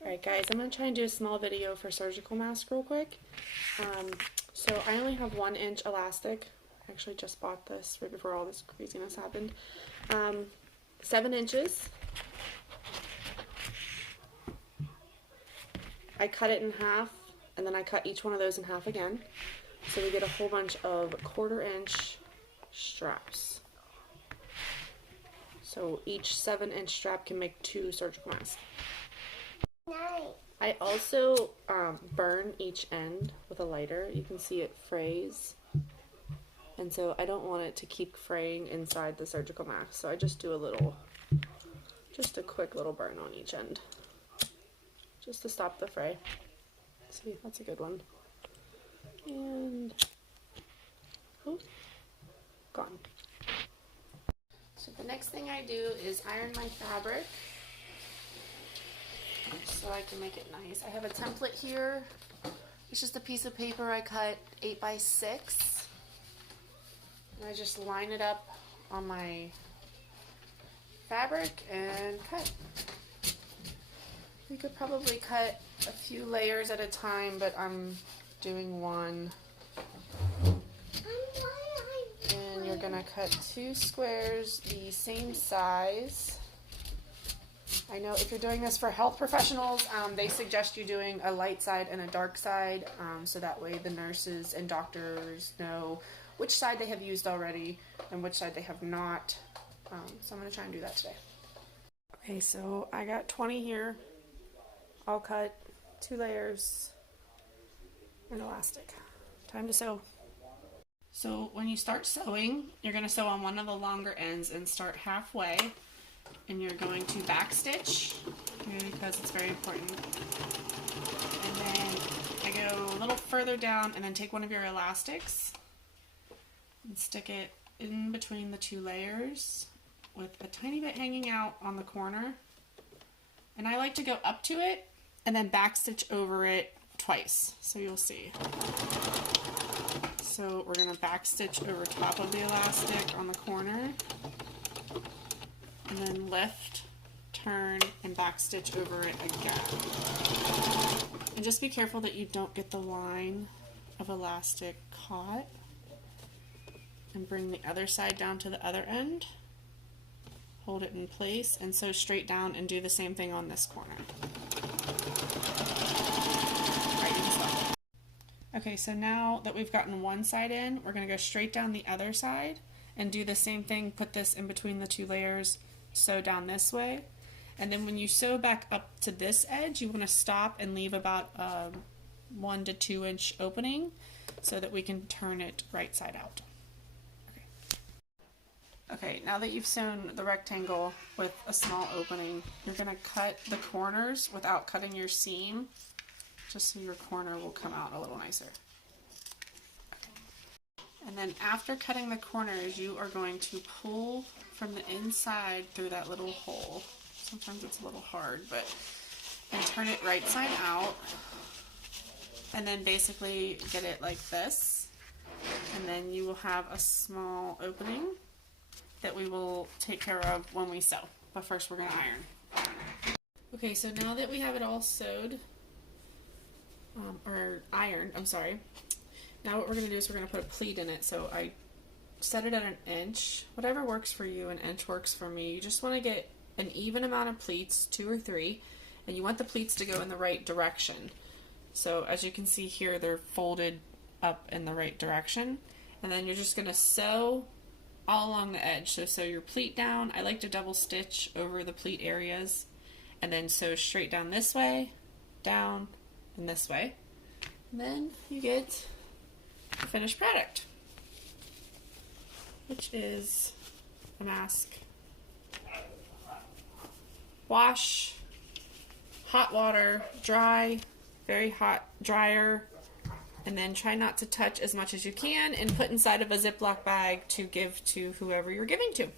Alright guys, I'm going to try and do a small video for surgical mask real quick. So I only have 1-inch elastic. I actually just bought this right before all this craziness happened. 7 inches. I cut it in half and then I cut each one of those in half again. So we get a whole bunch of 1/4-inch straps. So each 7-inch strap can make 2 surgical masks. I also burn each end with a lighter. You can see it frays. And so I don't want it to keep fraying inside the surgical mask. So I just do just a quick little burn on each end. Just to stop the fray. See, that's a good one. And, oh, gone. So the next thing I do is iron my fabric so I can make it nice. I have a template here. It's just a piece of paper I cut 8 by 6. And I just line it up on my fabric and cut. You could probably cut a few layers at a time, but I'm doing one. And you're gonna cut 2 squares the same size. I know if you're doing this for health professionals, they suggest you doing a light side and a dark side, so that way the nurses and doctors know which side they have used already and which side they have not. So I'm going to try and do that today. Okay, so I got 20 here. I'll cut 2 layers and elastic. Time to sew. So when you start sewing, you're going to sew on one of the longer ends and start halfway. And you're going to back stitch because it's very important. And then I go a little further down and then take one of your elastics and stick it in between the 2 layers with a tiny bit hanging out on the corner. And I like to go up to it and then back stitch over it twice, so you'll see. So we're going to back stitch over top of the elastic on the corner. And then lift, turn, and back stitch over it again. And just be careful that you don't get the line of elastic caught. And bring the other side down to the other end. Hold it in place and sew straight down and do the same thing on this corner. Okay, so now that we've gotten one side in, we're going to go straight down the other side and do the same thing. Put this in between the 2 layers. Sew down this way, and then when you sew back up to this edge, you want to stop and leave about a 1 to 2 inch opening so that we can turn it right side out. Okay, now that you've sewn the rectangle with a small opening, you're going to cut the corners without cutting your seam, just so your corner will come out a little nicer. And then after cutting the corners, you are going to pull from the inside through that little hole. Sometimes it's a little hard, and turn it right side out. And then basically get it like this. And then you will have a small opening that we will take care of when we sew. But first we're going to iron. Okay, so now that we have it all sewed, or ironed, I'm sorry. Now what we're going to do is we're going to put a pleat in it. So I set it at 1 inch. Whatever works for you, 1 inch works for me. You just want to get an even amount of pleats, 2 or 3, and you want the pleats to go in the right direction. So as you can see here, they're folded up in the right direction. And then you're just going to sew all along the edge. So sew your pleat down. I like to double stitch over the pleat areas and then sew straight down this way, down, and this way. And then you get the finished product, which is a mask. Wash, hot water, dry, very hot dryer, and then try not to touch as much as you can and put inside of a Ziploc bag to give to whoever you're giving to.